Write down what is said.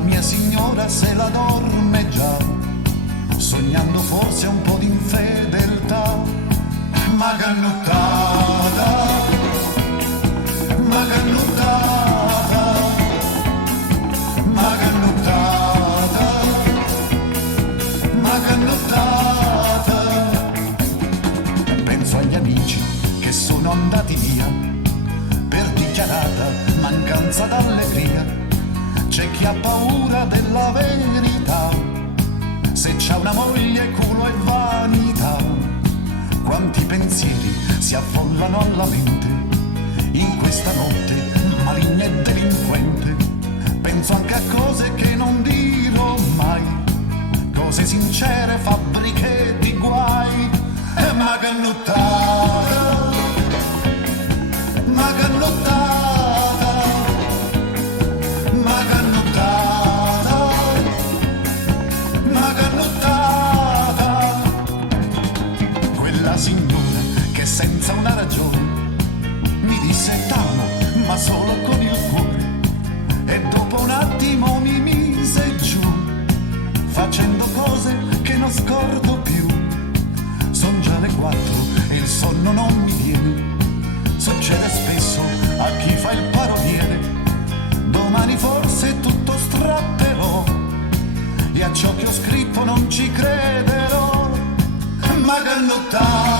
la mia signora se la dorme già, sognando forse un po' di infedeltà. Ma cannuttata, ma cannuttata, ma cannuttata, ma cannuttata. Penso agli amici che sono andati via per dichiarata mancanza d'allegria. C'è chi ha paura della verità, se c'ha una moglie culo e vanità. Quanti pensieri si affollano alla mente in questa notte maligna e delinquente. Penso anche a cose che non dirò mai, cose sincere, fabbriche di guai. Ma cannuttata, ma cannuttata, ma cannuttata, ma cannuttata. Quella signora che senza una ragione mi disse t'amo, ma solo con il cuore, e dopo un attimo mi mise giù, facendo cose che non scordo più. Son già le 4 e il sonno non mi viene, succede spesso a chi fa il paroliere. Domani forse tutto strapperò e a ciò che ho scritto non ci crederò. Ma cannuttata,